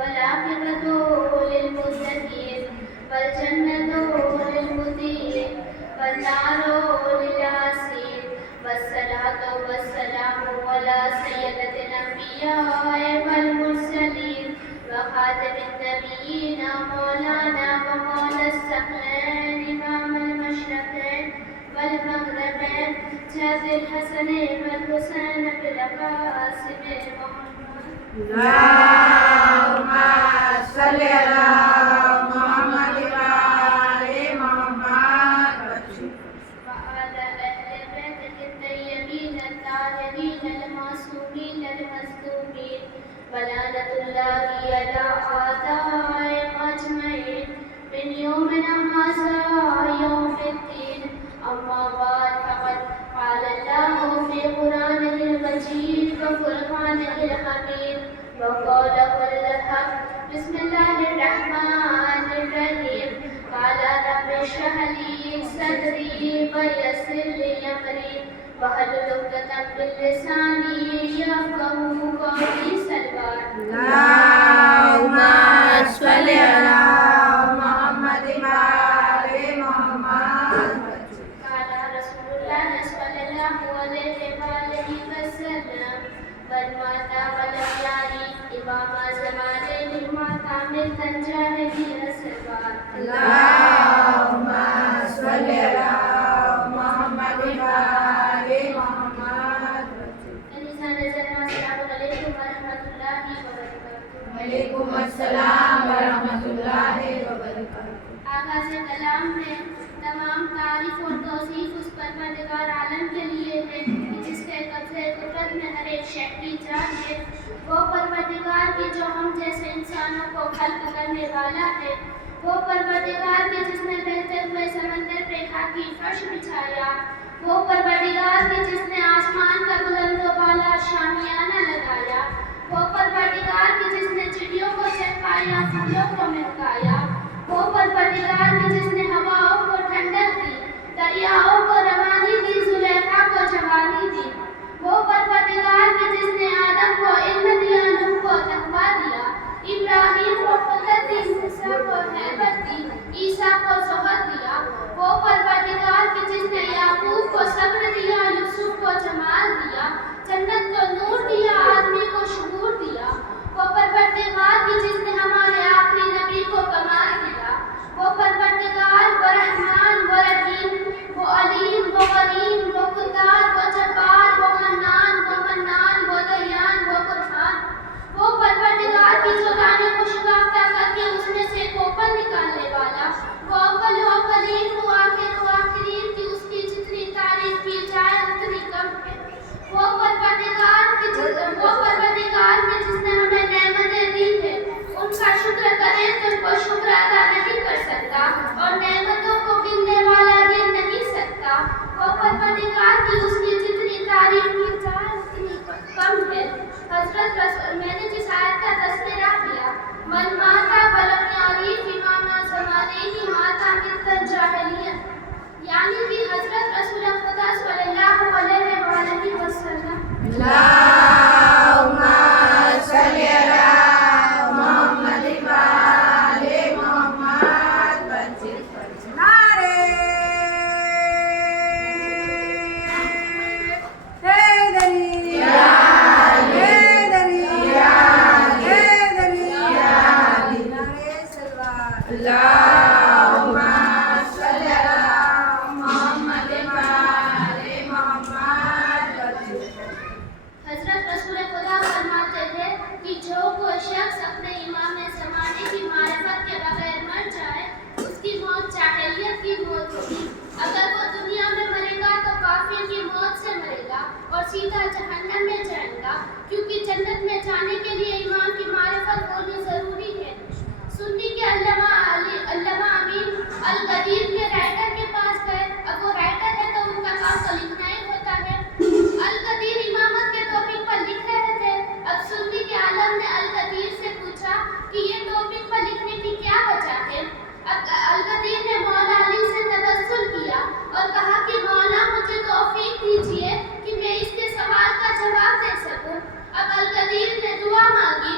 والعاقبة للمتقين والجنة للمطيعين والنار للعاصين والصلاة والسلام على سيدة الأنبياء والمرسلين وخاتم النبيين مولانا ومولى الثقلين إمام المشرقين والمغربين تاج الحسنين والحسين بالقاسم محمد. اللهم صل على محمد وآل محمد وعلى أهل بيته الطيبين الطاهرين المعصومين المظلومين ولعنة الله على أعدائهم أجمعين من يومنا هذا يوم الدين. أما بعد فقد قال الله في قرآنه المجيد وفرقانه الحميد وقوله الحق. بسم الله الرحمن الرحيم. قال رب اشرح لي صدري ويسر لي أمري واحلل عقدة من لساني يفقهوا قولي. صلوات. اللهم صل على محمد وآل محمد. قال رسول الله صلى الله عليه وآله وسلم والمات ولم يعي إمام زمانه المات من تنجاهه السبات. اللهم صل على محمد وآل محمد. السلام علیکم ورحمۃ اللہ وبرکاتہ. وعلیکم السلام ورحمۃ اللہ وبرکاتہ. آغاز کلام میں تمام تعریف اور توصیف اس پروردگار عالم کے لیے ہے جس کے قبضے قدرت میں ہر ایک شے کی جان ہے. وہ پروردگار کی جو ہم جیسے انسانوں کو خلق کرنے والا ہے. وہ پروردگار کی جس نے بہتے ہوئے سمندر پہ خاکی فرش بچھایا. وہ پروردگار کی جس نے آسمان کا بلند و بالا شامیانہ لگایا. وہ پروردگار کی جس نے چڑیوں کو چہکایا پھولوں کو مہکایا. وہ پروردگار کی جس نے ہواؤں کو ٹھنڈک دی دریاؤں کو روانی دی زلیخا کو جوانی دی. وہ پروردگار کی جس نے آدم کو علم دیا نوح کو تقویٰ دیا ابراہیم کو قدرت دی موسیٰ کو ہیبت دی عیسیٰ کو زہد دیا. وہ پروردگار کی جس نے یعقوب کو صبر دیا یوسف کو جمال دیا جنت کو نور دیا آدمی کو شعور دیا. وہ پروردگار کی جس نے ہمارے آخری نبی کو کمال دیا. وہ پروردگار وہ رحمان وہ رحیم وہ علیم وہ کریم وہ قدار وہ جبار وہ حنان وہ منان وہ دیان وہ قرآن. وہ پروردگار کی جو دانے کو شکافتہ کر کے اس میں سے کوپر نکالنے والا. وہ اول و اولین وہ آخر و آخرین کی اس کی جتنی تعریف کی جائے اتنی کم ہے. وہ پروردگار کی جس نے ہمیں نعمتیں دی ہیں ان کا شکر کریں تو کوئی شکر ادا نہیں کر سکتا اور نعمتوں کو گننے والا گن نہیں سکتا. وہ پروردگار کی اس کی جتنی تعریف کی جائے اتنی کم ہے. حضرت رسول میں نے جس آیت کا تذکرہ کیا من ماتا ولم یعرف امام زمانہ ماتا مثل الجاہلیہ یعنی کہ حضرت رسول خدا صلی اللہ علیہ وآلہ وسلم. اللهم صل على محمد وآل محمد. نعرے حیدری حیدری حیدری نعرے صلوات. اللهم صل على محمد وآل محمد. حضرت رسول خدا فرماتے ہیں کہ جو کوئی شخص اپنے امام زمانے کی معرفت کے بغیر مر جائے اس کی موت جاہلیت کی موت ہوگی. اگر وہ دنیا میں مرے گا تو کافر کی موت سے مرے گا اور سیدھا جہنم میں جائے گا کیونکہ جنت میں جانے کے لیے امام کی معرفت ہونی ضروری ہے. سنی کے علامہ امین القدیر کے رائٹر کے پاس گئے. اب وہ رائٹر ہے تو ان کا کام تو لکھنا ہی ہوتا ہے. القدیر امامت کے ٹاپک پر لکھ رہے تھے. اب سنی کے عالم نے القدیر سے پوچھا کہ یہ ٹاپک پر لکھنے کی کیا وجہ ہے. اب القدیر نے مولا علی سے تبسل کیا اور کہا کہ مولا مجھے توفیق دیجیے کہ میں اس کے سوال کا جواب دے سکوں. اب القدیر نے دعا مانگی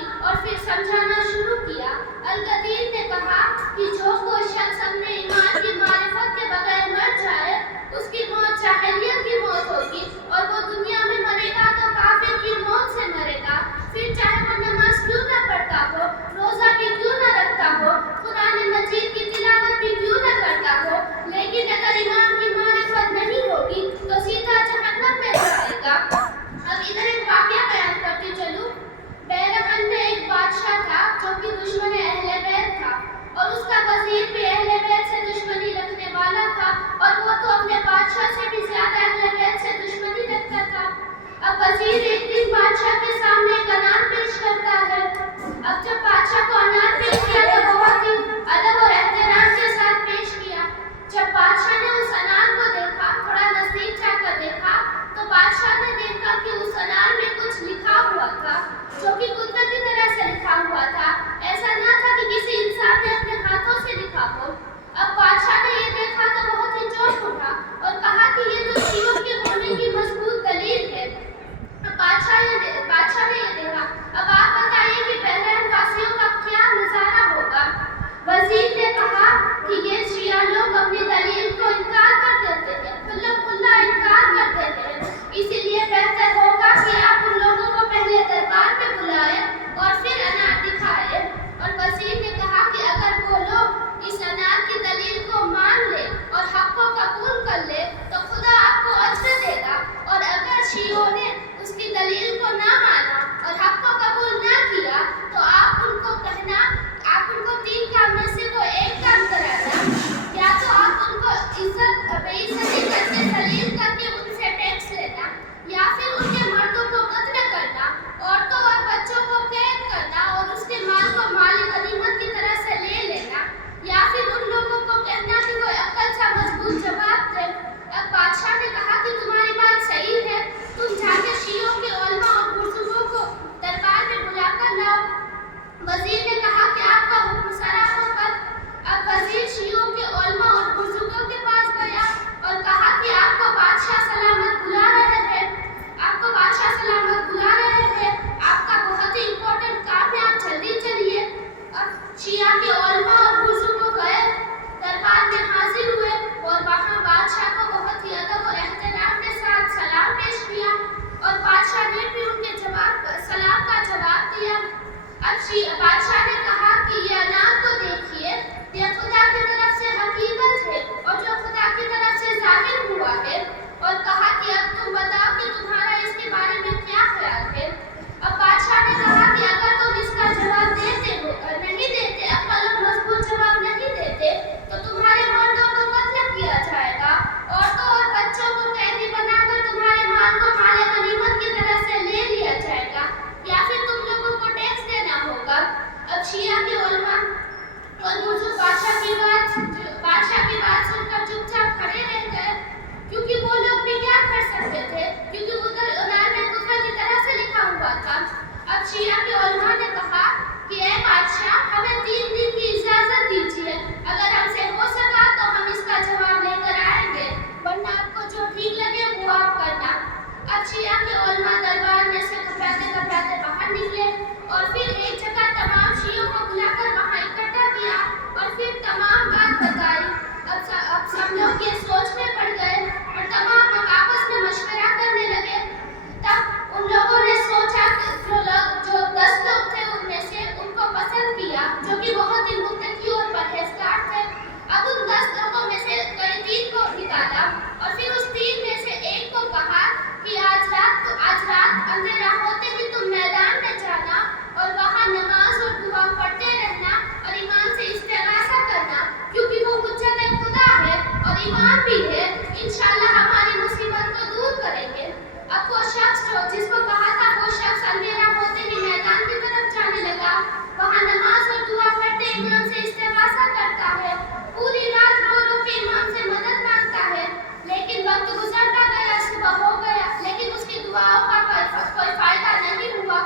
استغاثہ کرتا ہے, پوری رات رو رو کے امام سے مدد مانگتا ہے, لیکن وقت گزرتا گیا, صبح ہو گیا, لیکن اس کی دعاؤں کا کوئی فائدہ نہیں ہوا.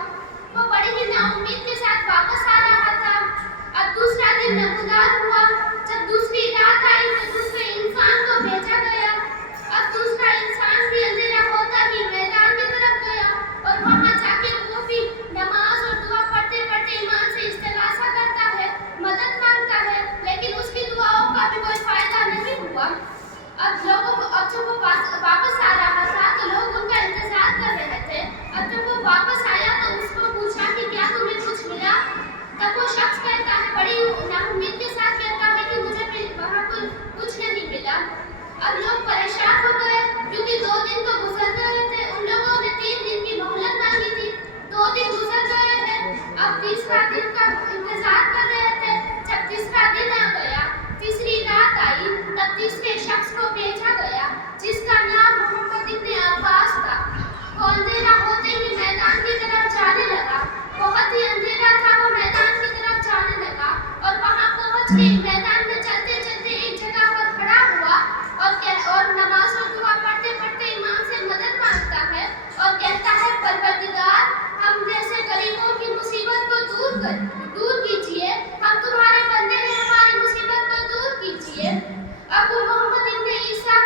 وہ بڑی ہی نا امید کے ساتھ واپس آ رہا تھا. اب دوسرا دن نمودار ہوا. جب دوسری رات آئی تو دوسرے انسان کو بھیجا گیا. اب دوسرا انسان بھی اندھیرا ہوتا ہی میدان کی طرف گیا, اور وہاں جا کے وہ بھی نماز اور دعا پڑھتے پڑھتے ایمان سے استغاثہ کرتا ہے, مدد مانگتا ہے, لیکن اس کی دعاؤں کا بھی کوئی فائدہ نہیں ہوا. اب جب وہ واپس آ رہا تھا تو لوگ ان کا انتظار کر رہے تھے. اب جب وہ واپس آیا تو اس کو پوچھا کہ کیا تمہیں کچھ ملا؟ تب وہ شخص کہتا ہے, بڑی نا امید کے ساتھ کہتا ہے کہ مجھے بھی وہاں کچھ نہیں ملا. اب لوگ پریشان ہو گئے کیونکہ 2 دن تو گزر گئے تھے. ان لوگوں نے 3 دن کی مہلت مانگی تھی, 2 دن گزر گئے ہیں. اب تیسرا دن کا انتظار کر رہے تھے. جب تیسرا دن آ گیا, تیسری رات آئی, تب تیسرے شخص کو بھیجا گیا جس کا نام محمد ابن عباس تھا. وہ اندھیرا ہوتے ہی میدان کی طرف جانے لگا. بہت ہی اندھیرا تھا. وہ میدان کی طرف جانے لگا اور وہاں پہنچ کے میدان میں چلتے چلتے ایک جگہ پر کھڑا ہوا اور نماز اور دعا پڑھتے پڑھتے امام سے مدد مانگتا ہے اور کہتا ہے, پروردگار, ہم جیسے غریبوں کی مصیبت کو دور کیجیے. ہم تمہارے بندے ہیں, ہماری مصیبت کو دور کیجیے. اب وہ محمد ابن عیسیٰ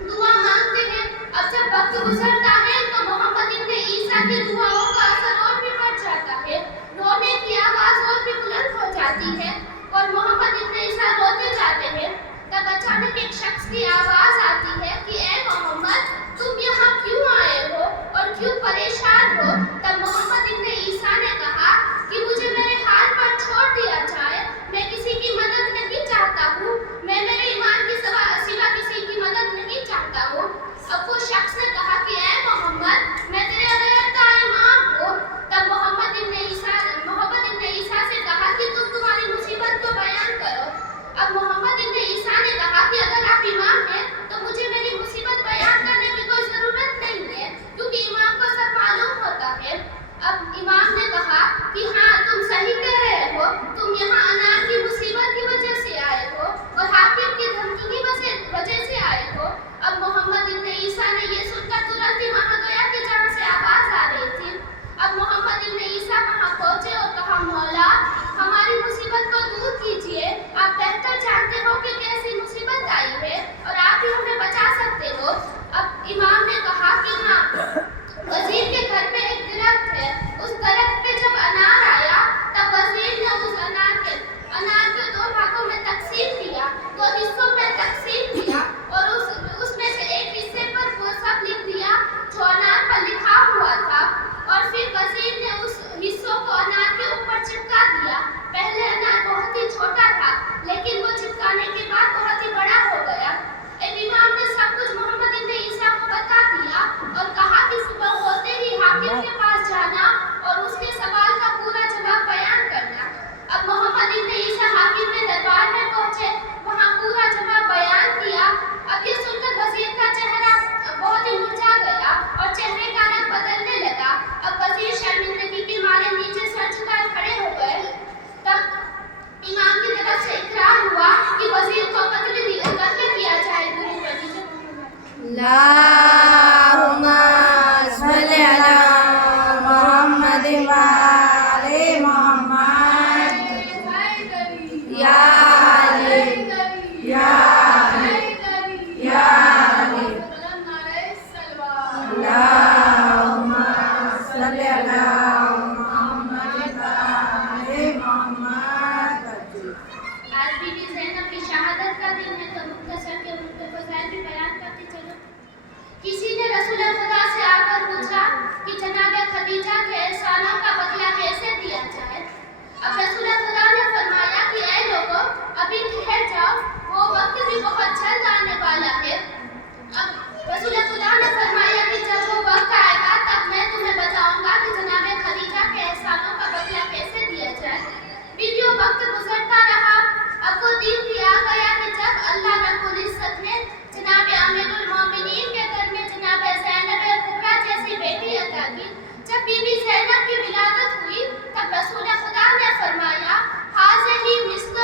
دعا مانگتے ہیں. اب جب وقت گزرتا ہے تو محمد ابن عیسیٰ کی دعاؤں کا اثر اور بھی بڑھ جاتا ہے. رونے کی آواز اور بھی بلند ہو جاتی ہے اور محمد ابن عیسیٰ روتے جاتے ہیں. تب اچانک ایک شخص کی آواز آتی ہے کہ اے محمد, تم یہاں کیوں آئے ہو اور کیوں پریشان ہو؟ تب محمد ابن عیسیٰ نے کہا کہ مجھے میرے حال پر چھوڑ دیا جائے. میں کسی کی مدد نہیں چاہتا ہوں. میں میرے ایمان کے سوا کسی کی مدد نہیں چاہتا ہوں. اب وہ شخص نے کہا کہ اے محمد, میں تیرے غیر کا امام ہوں. تب محمد ابن عیسیٰ سے کہا کہ تم تمہاری مصیبت کو بیان کرو. اب محمد ابن عیسیٰ نے کہا کہ اگر آپ امام ہیں تو مجھے میری مصیبت بیان کرنے کی کوئی ضرورت نہیں ہے, کیونکہ امام کو سب معلوم ہوتا ہے. اب امام نے کہا کہ ہاں, تم صحیح کہہ رہے ہو. تم یہاں انار کی مصیبت کی وجہ سے آئے ہو اور حاکم کی دھمکی کی وجہ سے آئے ہو. اب محمد ابن عیسیٰ نے یہ سن کر ترنت ہی وہاں گیا کہ جہاں سے آواز آ رہی تھی. اب محمد ابن عیسیٰ وہاں پہنچے اور کہا, مولا, ہماری مصیبت کو دور کیجیے. آپ بہتر جانتے ہو کہ کیسی مصیبت آئی ہے اور آپ ہی ہمیں بچا سکتے ہو. اب امام نے کہا کہ ہاں, وزیر کے گھر میں ایک درخت ہے. اس درخت پہ جب انار آیا تب وزیر نے اس انار کے 2 بھاگوں میں تقسیم کیا, 2 حصوں میں تقسیم کیا اور اس میں سے ایک حصے پر وہ سب لکھ دیا جو انار پر لکھا ہوا تھا. اور پھر وزیر نے اس حصوں کو انار کے اوپر چپکا دیا. پہلے انار بہت ہی چھوٹا تھا, لیکن وہ چپکانے کے بعد بہت ہی بڑا ہو گیا. امام نے سب کچھ محمد ابن عیسیٰ کو بتا دیا اور کہا کہ صبح ہوتے ہی حاکم کے پاس جانا اور اس کے سوال کا پورا جواب بیان کرنا. اب محمد ابن عیسیٰ حاکم کے دربار میں پہنچے, وہاں پورا جواب بیان کیا. اب یہ سن کر وزیر کا چہرہ بہت ہی مرجھا گیا اور چہرے کا رنگ بدلنے لگا. اب وزیر شرمندگی کے مارے نیچے سر جھکائے کھڑے ہو گئے. تب امام کی طرف سے اقرار ہوا کہ وزیر کو قتل کیا جائے. اللہم صلی علی محمد وآل محمد. یا علی یا علی یا علی. اللہم صلی علی محمد وآل محمد. آج بی بی زینب کی شہادت کا دن ہے تو مختصر کے فضائل بھی بیان کرتی چلو. کسی نے رسول خدا سے آ کر پوچھا کہ جناب خدیجہ کے احسانوں کا بدلہ کیسے دیا جائے. اب رسول خدا نے فرمایا کہ اے لوگوں, ابھی ٹھہر جاؤ, وہ وقت بھی بہت جلد آنے والا ہے. اب رسول خدا نے فرمایا کہ جب وہ وقت آئے گا تب میں تمہیں بتاؤں گا کہ جناب خدیجہ کے احسانوں کا بدلہ کیسے دیا جائے. بیویوں, وقت گزرتا رہا. اب وہ دن بھی آ گیا کہ جب اللہ رب العزت نے جناب امیر المومنین کے گھر میں جناب زینب کبریٰ جیسی بیٹی عطا کی. جب بی بی زینب کی ولادت ہوئی تب رسول خدا نے فرمایا, حاضہ مثل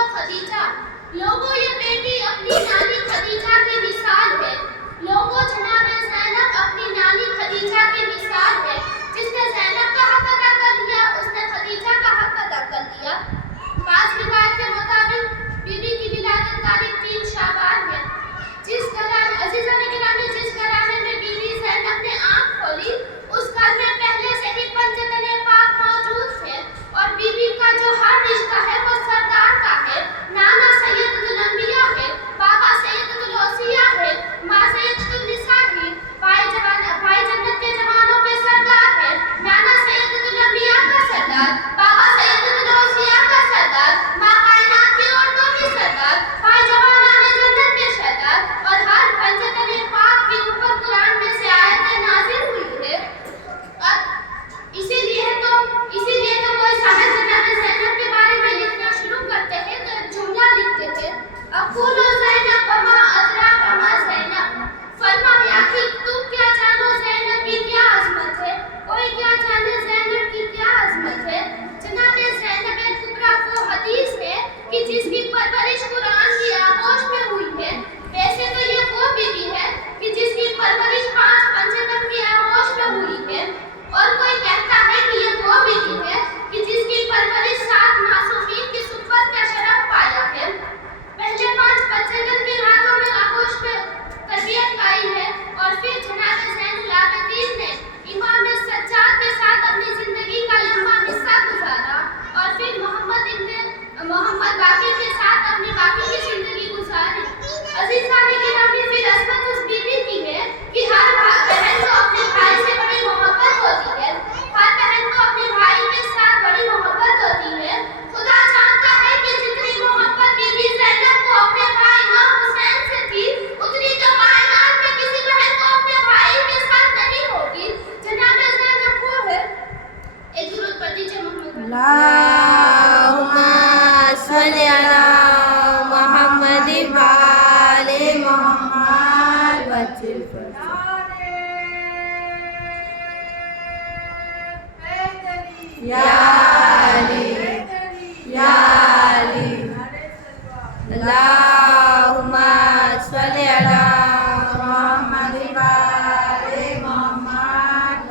اللهم صل على محمد وعلى محمد.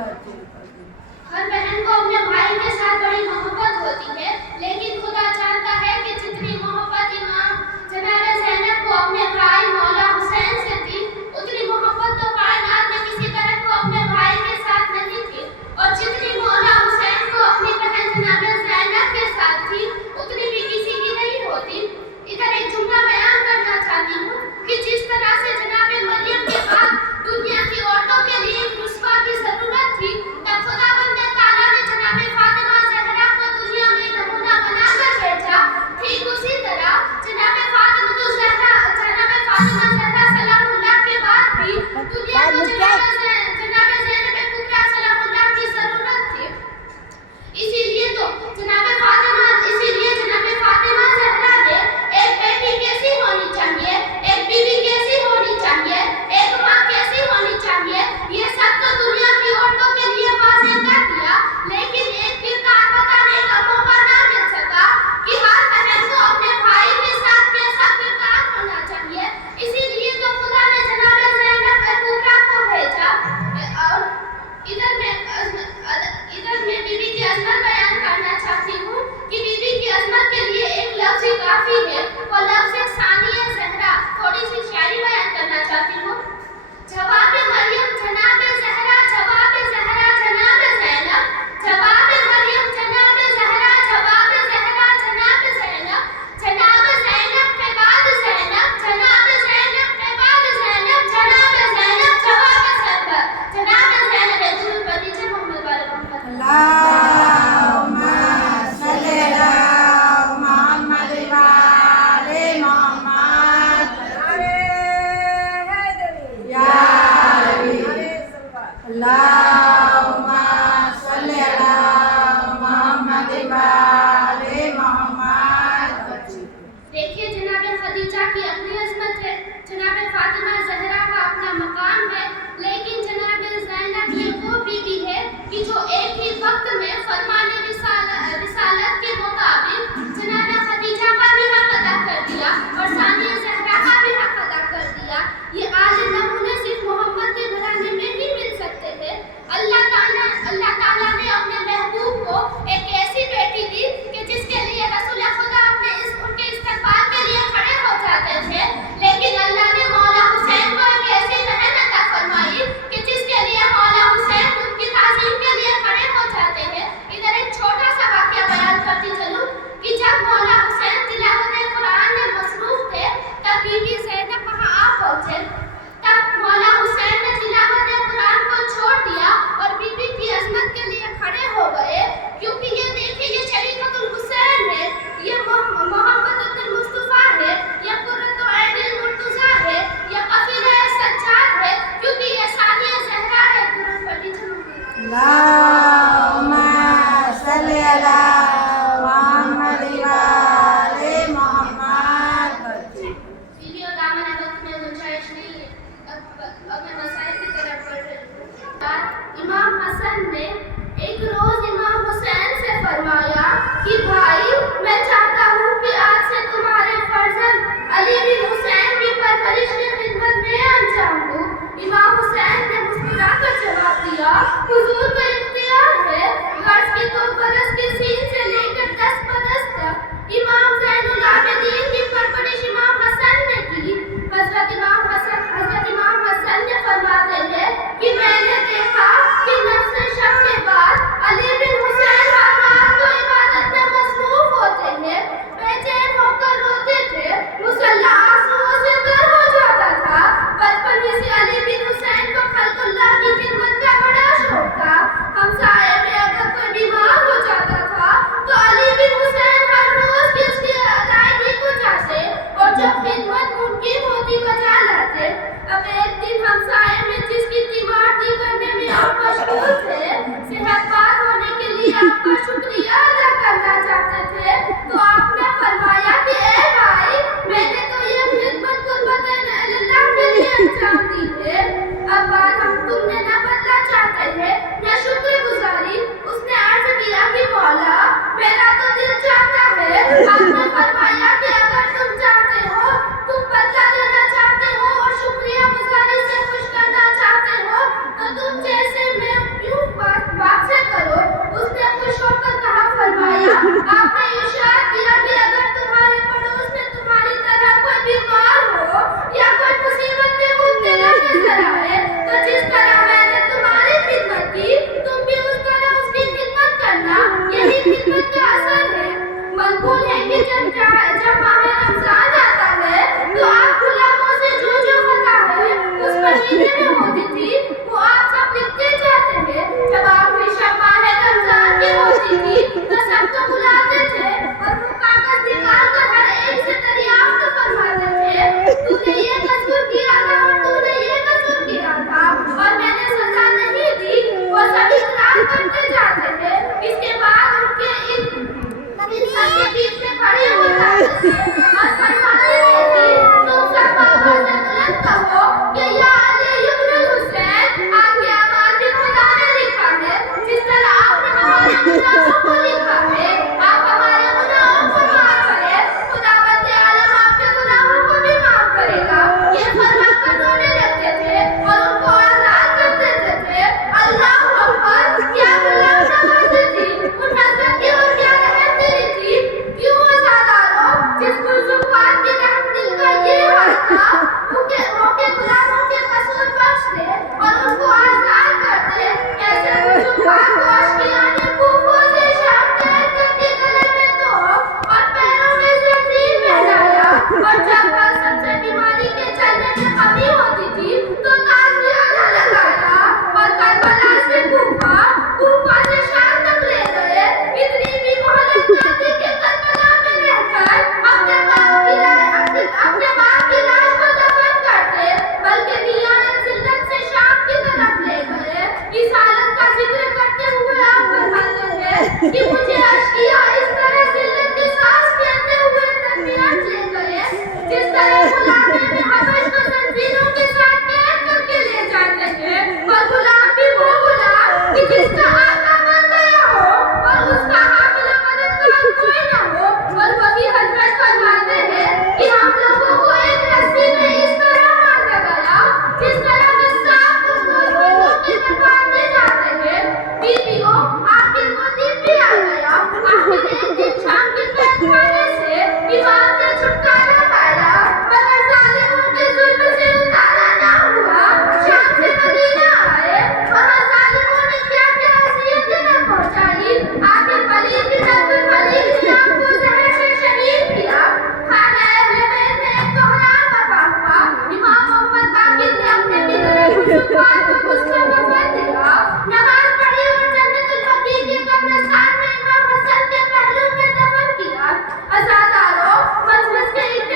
ہر بہن کو اپنے بھائی کے ساتھ بڑی محبت ہوتی ہے، لیکن خدا چاہتا ہے کہ جتنی محبت امام جناب زینب کو اپنے بھائی مولا حسین سے تھی، اتنی محبت تو کائنات میں کسی بہن کو اپنے بھائی کے ساتھ نہیں تھی، اور جتنی مولا حسین کو اپنی بہن جناب زینب کے ساتھ تھی، اتنی بھی کسی کی نہیں ہوتی. ادھر ایک جملہ بیان کرنا چاہتی ہوں کہ جس طرح سے جناب مریم کے بعد دنیا کی عورتوں کے لیے ایک رسوا کی ضرورت تھی، تب خداوند تعالیٰ نے جناب فاطمہ زہرا کو دنیا میں نمونہ بنا کر بھیجا. ٹھیک اسی طرح جناب فاطمہ زہرا سلام اللہ کے بعد بھی دنیا کو جناب زینب کبریٰ سلام اللہ کی ضرورت تھی. اسی لیے جناب فاطمہ زہرا نے ایک بیٹی کیسی ہونی چاہیے، ایک بیوی کیسی ہونی چاہیے، ایک ماں کیسی ہونی چاہیے، یہ سب تو دنیا کی عورتوں کے لیے واضح کر دیا، لیکن ایک کردار بتانے کا موقع نہ مل سکا کہ ہر بہن کو اپنے بھائی کے ساتھ کیسا کردار ہونا چاہیے. اسی لیے تو خدا نے جناب زینب کبریٰ کو بھیجا. اور ادھر میں بی بی کی عظمت بیان کرنا چاہتی ہوں کہ بی بی کی عظمت کے لیے ایک لفظ ہی کافی ہے، وہ لفظ ہے ثانیہ زہرا. تھوڑی سی شاعری بیان کرنا چاہتی ہوں. جواب مریم جناب زہرا، جواب زہرا جناب زینب، جواب مریم جناب زہرا، جواب زہرا جناب زینب، جناب زینب کے بعد زینب، جناب زینب کے بعد زینب، جناب زینب جواب سرور، جناب زینب. درود پر دیجیے محمد والے محمد. اللهم صل على محمد وعلى محمد. يا ربي. اللهم صل على محمد وعلى محمد. دیکھیے جناب خدیجہ کی اپنی عظمت ہے، جناب فاطمہ زہرا کا اپنا مقام ہے، لیکن جناب زینب یہ وہ بیوی ہے کہ جو ایک ہی وقت میں فرمان رسالت کے مطابق جناب خدیجہ کا بھی حق ادا کر دیا اور ثانیہ زہرا کا بھی حق ادا کر دیا. یہ آج نمونے صرف محمد کے گھرانے میں ہی مل سکتے ہیں. اللہ تعالیٰ نے اپنے محبوب کو ایک ایسی بیٹی دی کہ جس کے لیے رسول خدا ان کے استقبال کے لیے کھڑے ہو جاتے تھے، لیکن اللہ نے مولا حسین کو